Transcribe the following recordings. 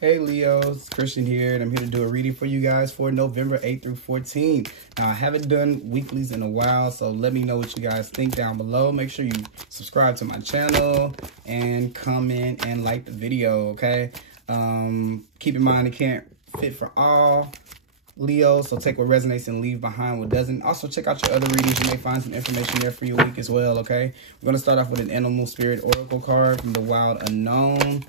Hey Leo, it's Christian here, and I'm here to do a reading for you guys for November 8th through 14th. Now, I haven't done weeklies in a while, so let me know what you guys think down below. Make sure you subscribe to my channel and comment and like the video, okay? Keep in mind it can't fit for all Leo, so take what resonates and leave behind what doesn't. Also, check out your other readings. You may find some information there for your week as well, okay? We're going to start off with an Animal Spirit Oracle card from the Wild Unknown.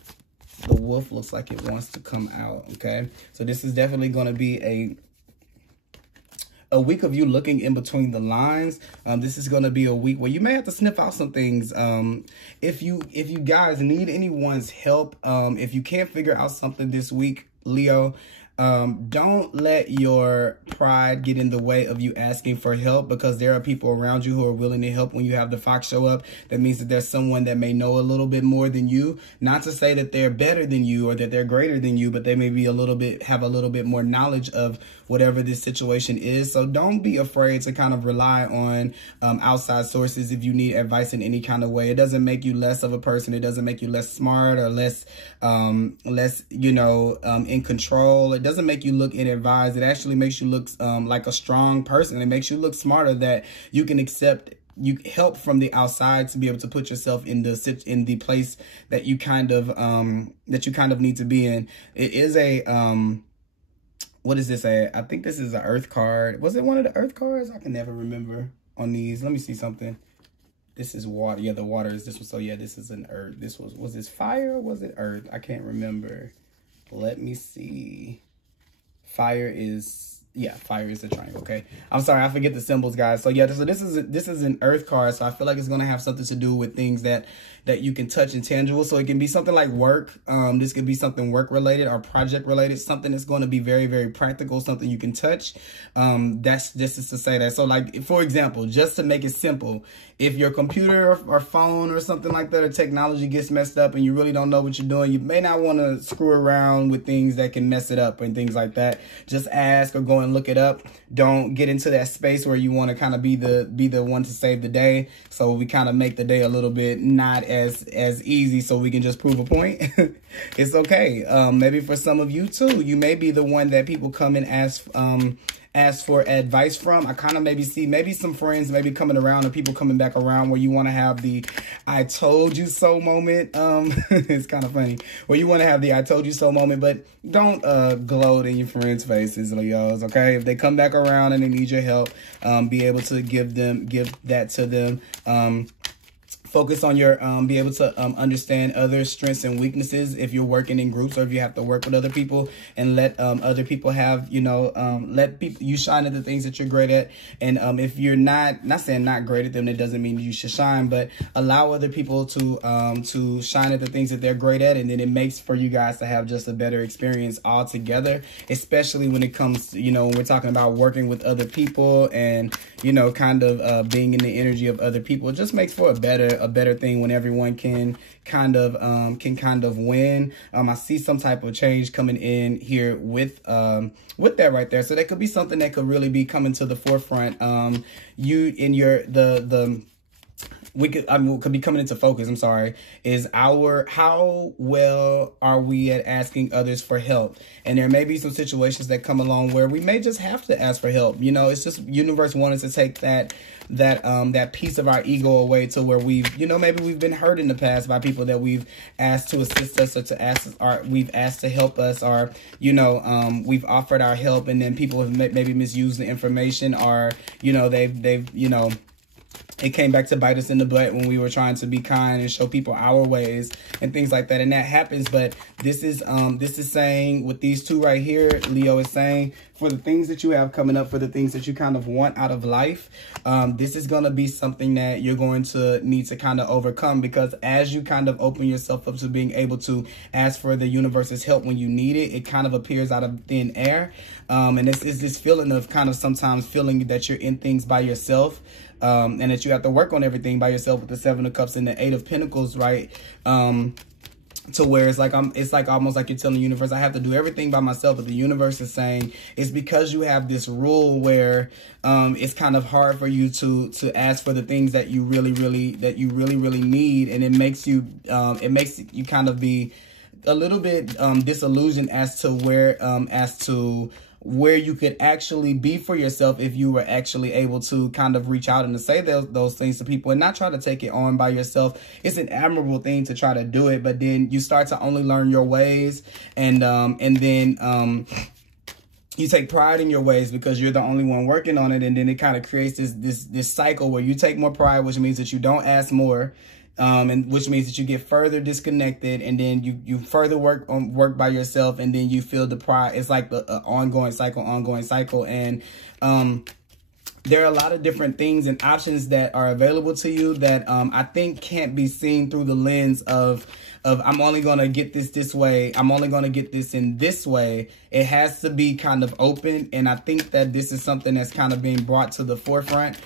The wolf looks like it wants to come out, okay? So this is definitely going to be a week of you looking in between the lines. This is going to be a week where you may have to sniff out some things. If you guys need anyone's help, if you can't figure out something this week, Leo, don't let your pride get in the way of you asking for help, because there are people around you who are willing to help when you have the fox show up. That means that there's someone that may know a little bit more than you. Not to say that they're better than you or that they're greater than you, but they may be have a little bit more knowledge of whatever this situation is. So don't be afraid to kind of rely on outside sources if you need advice in any kind of way. It doesn't make you less of a person. It doesn't make you less smart or less in control. It doesn't make you look ill-advised. It actually makes you look like a strong person. It makes you look smarter, that you can accept help from the outside to be able to put yourself in the place that you kind of need to be in. It is a what is this? I think this is an Earth card. Was it one of the Earth cards? I can never remember on these. Let me see something. This is water. Yeah, the water is this one. So yeah, this is an Earth. This was this fire or was it Earth? I can't remember. Let me see. Fire is the triangle. Okay, I'm sorry, I forget the symbols, guys. So yeah, so this is an Earth card. So I feel like it's gonna have something to do with things that you can touch and tangible. So it can be something like work. This could be something work related or project related. Something that's going to be very, very practical. Something you can touch. This is to say that. So like, for example, just to make it simple, if your computer or phone or something like that or technology gets messed up and you really don't know what you're doing, you may not want to screw around with things that can mess it up and things like that. Just ask or go and look it up. Don't get into that space where you want to kind of be the one to save the day. So we kind of make the day a little bit not as easy, so we can just prove a point. It's okay. Maybe for some of you too, you may be the one that people come and ask for advice from. I kind of maybe see some friends maybe coming around or people coming back around where you want to have the I told you so moment. It's kind of funny where you want to have the I told you so moment, but don't gloat in your friends' faces, Leos, okay? If they come back around and they need your help, be able to give that to them. Focus on your, be able to understand other strengths and weaknesses if you're working in groups or if you have to work with other people, and let other people have, let you shine at the things that you're great at. And if you're not saying not great at them, that doesn't mean you should shine, but allow other people to shine at the things that they're great at. And then it makes for you guys to have just a better experience all together, especially when it comes to, when we're talking about working with other people and, kind of being in the energy of other people. It just makes for a better thing when everyone can kind of win. I see some type of change coming in here with that right there. So that could be something that could really be coming to the forefront. Could be coming into focus, I'm sorry, is how well are we at asking others for help? And there may be some situations that come along where we may just have to ask for help. It's just universe wanting to take that piece of our ego away, to where maybe we've been hurt in the past by people that we've asked to assist us or we've asked to help us, or we've offered our help and then people have maybe misused the information, or they've it came back to bite us in the butt when we were trying to be kind and show people our ways and things like that. And that happens. But this is saying, with these two right here, Leo is saying, for the things that you have coming up, for the things that you kind of want out of life, this is going to be something that you're going to need to kind of overcome, because as you kind of open yourself up to being able to ask for the universe's help when you need it, it kind of appears out of thin air. And it's this feeling of kind of sometimes feeling that you're in things by yourself. And that you have to work on everything by yourself, with the Seven of Cups and the Eight of Pentacles, right? To where it's like almost like you're telling the universe, I have to do everything by myself. But the universe is saying it's because you have this rule where it's kind of hard for you to ask for the things that you really need, and it makes you kind of be disillusioned as to where you could actually be for yourself if you were actually able to kind of reach out and to say those things to people and not try to take it on by yourself. It's an admirable thing to try to do it, but then you start to only learn your ways, and then you take pride in your ways because you're the only one working on it, and then it kind of creates this cycle where you take more pride, which means that you don't ask more. And which means that you get further disconnected, and then you further work by yourself, and then you feel deprived. It's like the ongoing cycle. And there are a lot of different things and options that are available to you that I think can't be seen through the lens of I'm only going to get this way. I'm only going to get this in this way. It has to be kind of open, and I think that this is something that's kind of being brought to the forefront.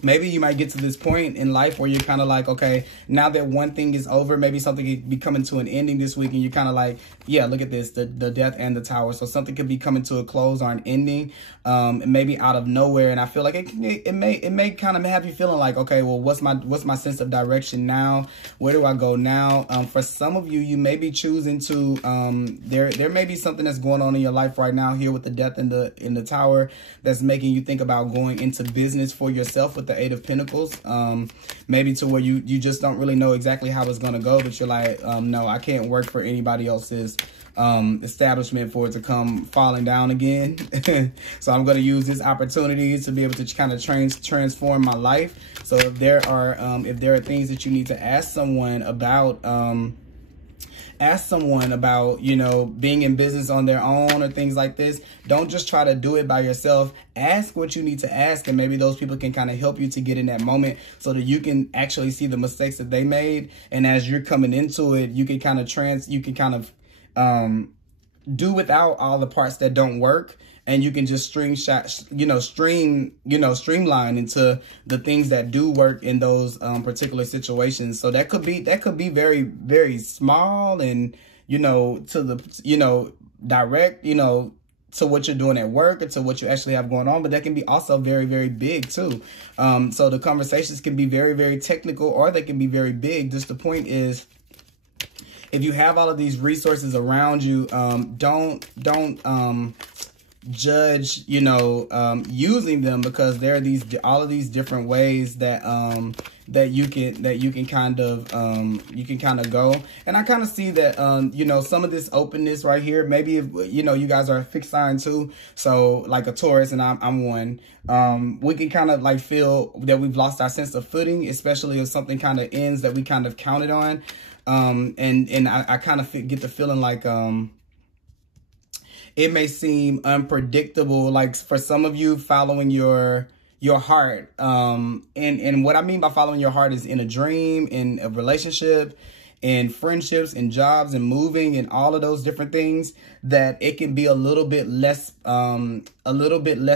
Maybe you might get to this point in life where you're kind of like, okay, now that one thing is over, maybe something could be coming to an ending this week, and you're kind of like, yeah, look at this, the death and the tower. So something could be coming to a close or an ending, maybe out of nowhere. And I feel like it may kind of have you feeling like, okay, well, what's my sense of direction now? Where do I go now? For some of you, you may be choosing to, there may be something that's going on in your life right now here with the death in the tower that's making you think about going into business for yourself with the 8 of Pentacles. Maybe to where you just don't really know exactly how it's going to go, but you're like, no, I can't work for anybody else's establishment for it to come falling down again. So I'm going to use this opportunity to be able to kind of transform my life. So if there are things that you need to ask someone about, you know, being in business on their own or things like this, don't just try to do it by yourself. Ask what you need to ask, and maybe those people can kind of help you to get in that moment so that you can actually see the mistakes that they made. And as you're coming into it, you can kind of do without all the parts that don't work, and you can just streamline into the things that do work in those particular situations. So that could be very, very small and, you know, to the, you know, direct, you know, to what you're doing at work or to what you actually have going on, but that can be also very, very big too. So the conversations can be very, very technical, or they can be very big. Just the point is, if you have all of these resources around you, don't judge, you know, using them, because there are all of these different ways that you can kind of go. And I kind of see that you know, some of this openness right here, maybe if, you know, you guys are a fixed sign too, so like a Taurus and I'm one, we can kind of like feel that we've lost our sense of footing, especially if something kind of ends that we kind of counted on. And I kind of get the feeling like it may seem unpredictable, like for some of you following your heart. And what I mean by following your heart is in a dream, in a relationship, in friendships, in jobs, and moving, and all of those different things, that it can be a little bit less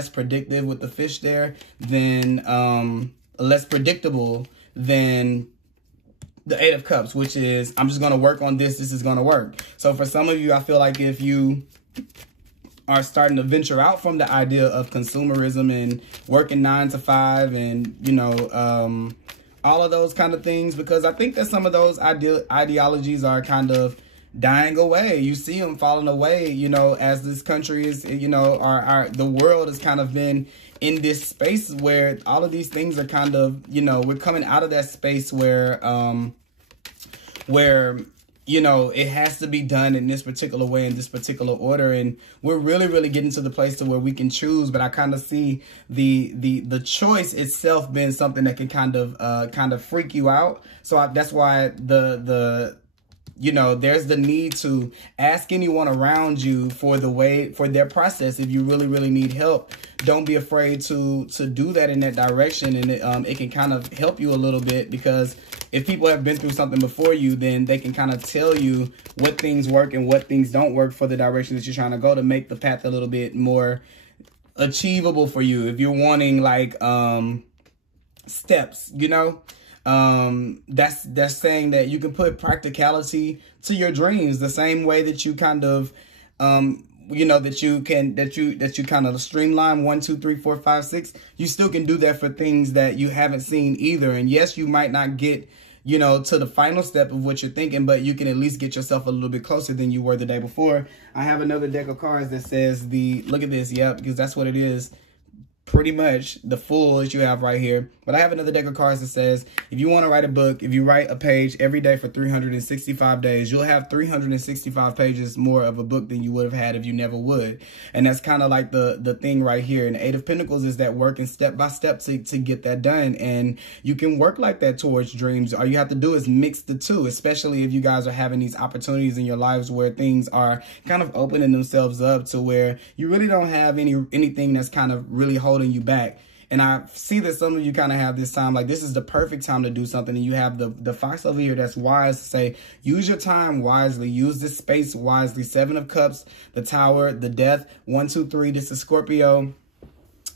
predictive with the fish there than less predictable than the 8 of Cups, which is, I'm just going to work on this. This is going to work. So for some of you, I feel like if you are starting to venture out from the idea of consumerism and working 9 to 5 and, you know, all of those kind of things, because I think that some of those ideologies are kind of dying away. You see them falling away, you know, as this country is, you know, the world has kind of been in this space where all of these things are kind of, you know, we're coming out of that space where, you know, it has to be done in this particular way, in this particular order. And we're really, really getting to the place to where we can choose. But I kind of see the choice itself being something that can kind of freak you out. So that's why you know, there's the need to ask anyone around you for their process. If you really, really need help, don't be afraid to do that in that direction. And it can kind of help you a little bit, because if people have been through something before you, then they can kind of tell you what things work and what things don't work for the direction that you're trying to go, to make the path a little bit more achievable for you. If you're wanting like steps, you know, that's saying that you can put practicality to your dreams the same way that you kind of you know, that you kind of streamline 1, 2, 3, 4, 5, 6. You still can do that for things that you haven't seen either. And yes, you might not get, you know, to the final step of what you're thinking, but you can at least get yourself a little bit closer than you were the day before. I have another deck of cards that says look at this, yep, because that's what it is. Pretty much the Fool that you have right here. But I have another deck of cards that says, if you want to write a book, if you write a page every day for 365 days, you'll have 365 pages more of a book than you would have had if you never would. And that's kind of like the thing right here. And the Eight of Pentacles is that working step by step to get that done. And you can work like that towards dreams. All you have to do is mix the two, especially if you guys are having these opportunities in your lives where things are kind of opening themselves up to where you really don't have anything that's kind of really holding you back. And I see that some of you kind of have this time, like this is the perfect time to do something. And you have the fox over here that's wise to say, use your time wisely, use this space wisely. Seven of Cups, the Tower, the Death, 1, 2, 3. This is Scorpio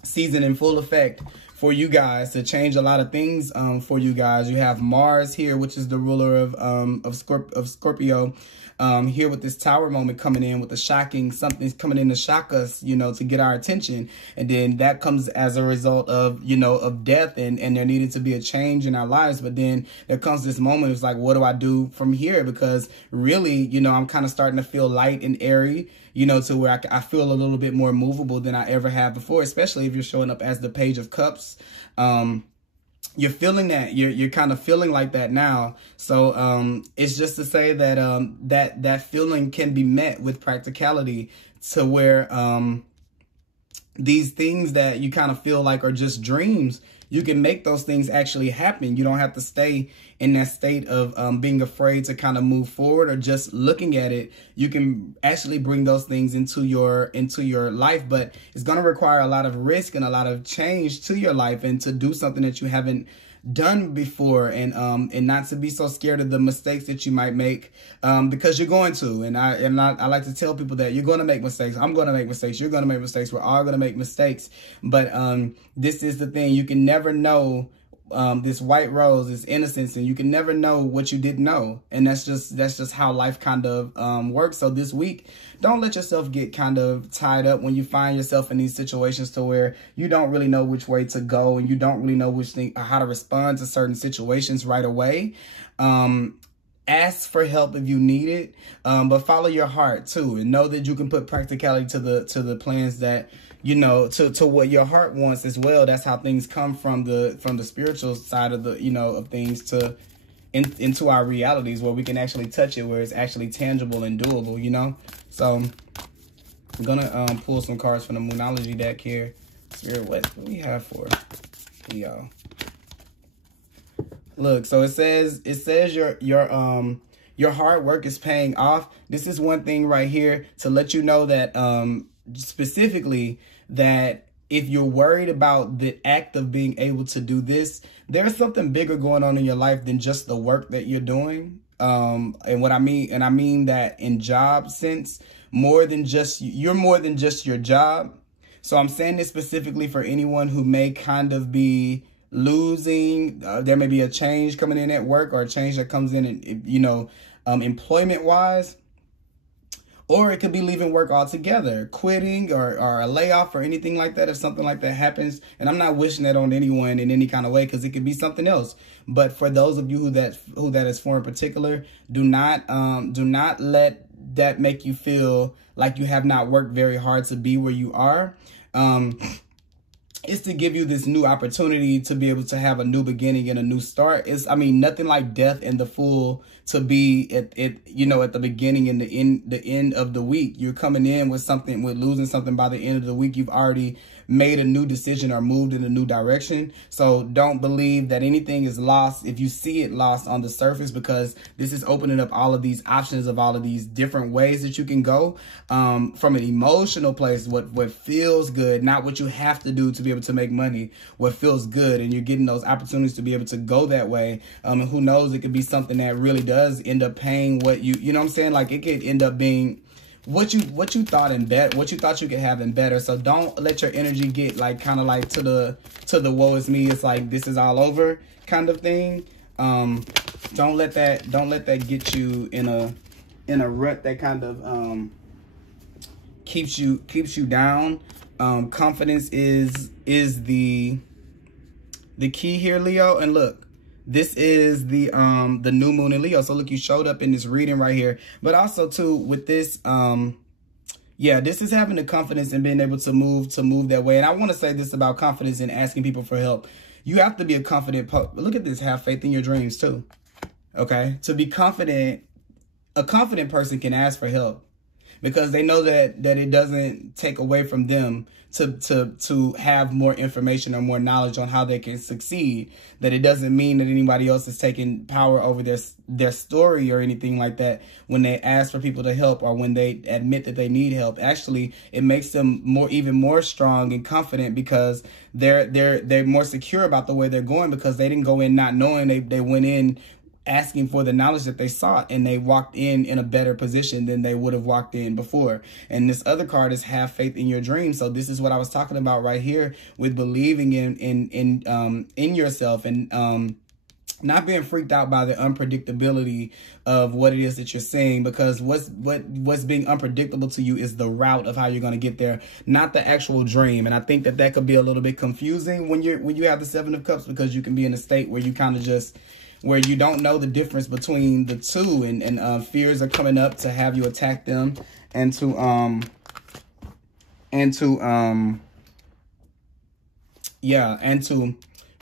season in full effect for you guys to change a lot of things for you guys. You have Mars here, which is the ruler of Scorpio. Here with this Tower moment coming in with the shocking, something's coming in to shock us, you know, to get our attention. And then that comes as a result of, you know, of death and there needed to be a change in our lives. But then there comes this moment. It's like, what do I do from here? Because really, you know, I'm kind of starting to feel light and airy, you know, to where I feel a little bit more movable than I ever have before, especially if you're showing up as the Page of Cups. You're feeling that you're kind of feeling like that now. So it's just to say that that feeling can be met with practicality to where these things that you kind of feel like are just dreams, you can make those things actually happen. You don't have to stay in that state of being afraid to kind of move forward or just looking at it. You can actually bring those things into your life, but it's going to require a lot of risk and a lot of change to your life and to do something that you haven't done before, and not to be so scared of the mistakes that you might make, because you're going to. And I like to tell people that you're going to make mistakes. I'm going to make mistakes. You're going to make mistakes. We're all going to make mistakes. But this is the thing. You can never know this white rose, this innocence, and you can never know what you didn't know. And that's just how life kind of works. So this week, don't let yourself get kind of tied up when you find yourself in these situations to where you don't really know which way to go and you don't really know how to respond to certain situations right away. Ask for help if you need it, but follow your heart too, and know that you can put practicality to the plans that, you know, to what your heart wants as well. That's how things come from the spiritual side of the, you know, of things to into our realities where we can actually touch it, where it's actually tangible and doable, you know. So I'm gonna pull some cards from the Moonology deck here. Spirit, what do we have for y'all? Look, so it says your hard work is paying off. This is one thing right here to let you know that specifically that if you're worried about the act of being able to do this, there's something bigger going on in your life than just the work that you're doing. And what I mean that in job sense, you're more than just your job. So I'm saying this specifically for anyone who may kind of be losing. There may be a change coming in at work, or a change that comes in, you know, employment wise. Or it could be leaving work altogether, quitting or a layoff or anything like that if something like that happens. And I'm not wishing that on anyone in any kind of way, because it could be something else. But for those of you who that is for in particular, do not let that make you feel like you have not worked very hard to be where you are. It's to give you this new opportunity to be able to have a new beginning and a new start. I mean, nothing like death and the Fool to be at the beginning and the end of the week. You're coming in with losing something by the end of the week. You've already made a new decision or moved in a new direction. So don't believe that anything is lost if you see it lost on the surface, because this is opening up all of these options of all of these different ways that you can go from an emotional place, what feels good, not what you have to do to be able to make money, what feels good. And you're getting those opportunities to be able to go that way. And who knows, it could be something that really does end up paying what you know what I'm saying? Like it could end up being what you thought in better, what you thought you could have in better. So don't let your energy get like kind of like to the woe is me, it's like this is all over kind of thing. Don't let that get you in a rut that kind of keeps you down. Confidence is the key here, Leo. And look, This is the new moon in Leo. So look, you showed up in this reading right here. But also too with this, yeah, this is having the confidence and being able to move that way. And I want to say this about confidence and asking people for help. You have to be a confident, look at this, have faith in your dreams too. Okay? To be confident, a confident person can ask for help because they know that it doesn't take away from them to have more information or more knowledge on how they can succeed. That it doesn't mean that anybody else is taking power over their story or anything like that when they ask for people to help or when they admit that they need help. Actually, it makes them even more strong and confident because they're more secure about the way they're going because they didn't go in not knowing. They went in asking for the knowledge that they sought, and they walked in a better position than they would have walked in before. And this other card is have faith in your dreams. So this is what I was talking about right here with believing in yourself and not being freaked out by the unpredictability of what it is that you're seeing, because what's being unpredictable to you is the route of how you're going to get there, not the actual dream. And I think that could be a little bit confusing when you have the Seven of Cups, because you can be in a state where you kind of just where you don't know the difference between the two, and fears are coming up to have you attack them and to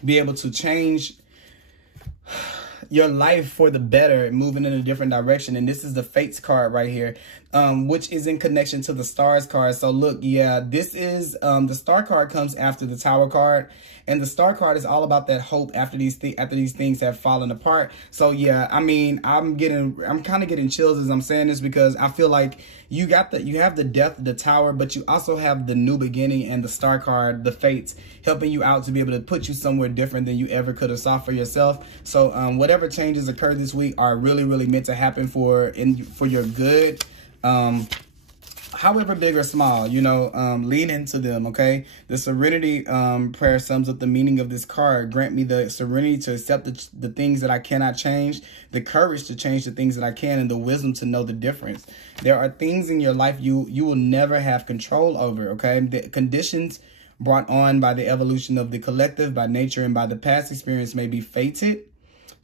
be able to change your life for the better, moving in a different direction. And this is the Fates card right here, which is in connection to the Stars card. So look, yeah, this is the Star card comes after the Tower card, and the Star card is all about that hope after these things have fallen apart. So yeah, I mean, I'm kind of getting chills as I'm saying this, because I feel like you have the Death, the Tower, but you also have the new beginning and the Star card, the Fates, helping you out to be able to put you somewhere different than you ever could have saw for yourself. So whatever changes occur this week are really, really meant to happen for your good. However big or small, you know, lean into them, okay? The Serenity prayer sums up the meaning of this card. Grant me the serenity to accept the things that I cannot change, the courage to change the things that I can, and the wisdom to know the difference. There are things in your life you will never have control over, okay? The conditions brought on by the evolution of the collective, by nature, and by the past experience may be fated,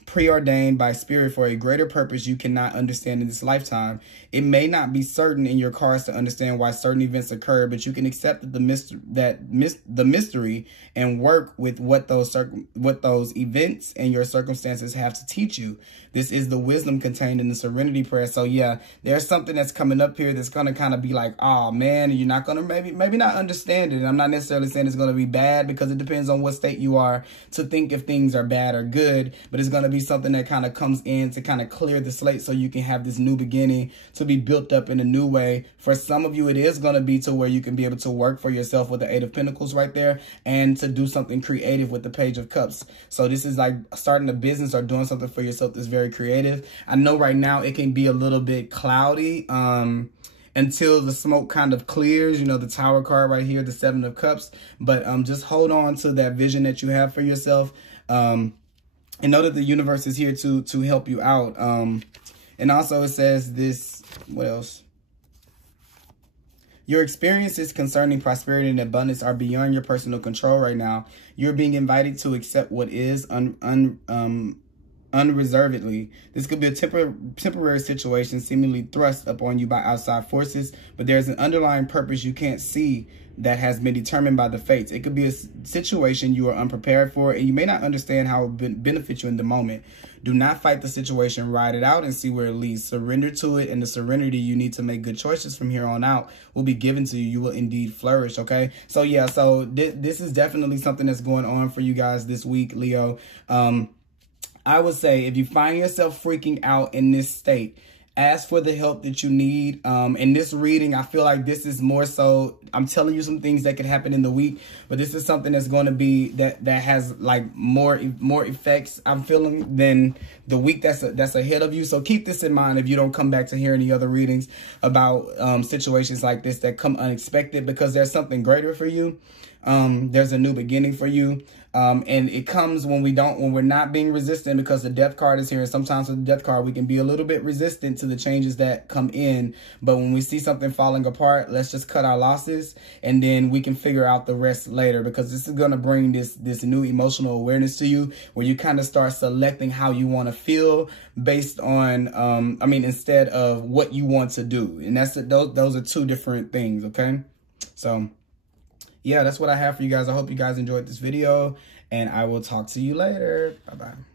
preordained by spirit for a greater purpose you cannot understand in this lifetime. It may not be certain in your cards to understand why certain events occur, but you can accept the mystery and work with what those events and your circumstances have to teach you. This is the wisdom contained in the Serenity prayer. So yeah, there's something that's coming up here that's going to kind of be like, oh man, you're not going to maybe not understand it. And I'm not necessarily saying it's going to be bad, because it depends on what state you are to think if things are bad or good, but it's going to be something that kind of comes in to kind of clear the slate so you can have this new beginning to be built up in a new way. For some of you, it is going to be to where you can be able to work for yourself with the Eight of Pentacles right there, and to do something creative with the Page of Cups. So this is like starting a business or doing something for yourself that's very creative. I know right now it can be a little bit cloudy until the smoke kind of clears, you know, the Tower card right here, the Seven of Cups. But just hold on to that vision that you have for yourself. And know that the universe is here to help you out. And also it says this, what else? Your experiences concerning prosperity and abundance are beyond your personal control right now. You're being invited to accept what is unreservedly. This could be a temporary situation seemingly thrust upon you by outside forces, but there's an underlying purpose you can't see that has been determined by the fates. It could be a situation you are unprepared for, and you may not understand how it will benefit you in the moment. Do not fight the situation. Ride it out and see where it leads. Surrender to it, and the serenity you need to make good choices from here on out will be given to you. You will indeed flourish, okay? So yeah, so this is definitely something that's going on for you guys this week, Leo. I would say if you find yourself freaking out in this state, ask for the help that you need. In this reading, I feel like this is more so, I'm telling you some things that could happen in the week, but this is something that's going to be, that has like more effects, I'm feeling, than the week that's ahead of you. So keep this in mind if you don't come back to hear any other readings about situations like this that come unexpected, because there's something greater for you. There's a new beginning for you. And it comes when we're not being resistant, because the death card is here. Sometimes with the death card, we can be a little bit resistant to the changes that come in. But when we see something falling apart, let's just cut our losses, and then we can figure out the rest later, because this is going to bring this new emotional awareness to you, where you kind of start selecting how you want to feel based on, instead of what you want to do. And those are two different things. Okay. So yeah, that's what I have for you guys. I hope you guys enjoyed this video, and I will talk to you later. Bye-bye.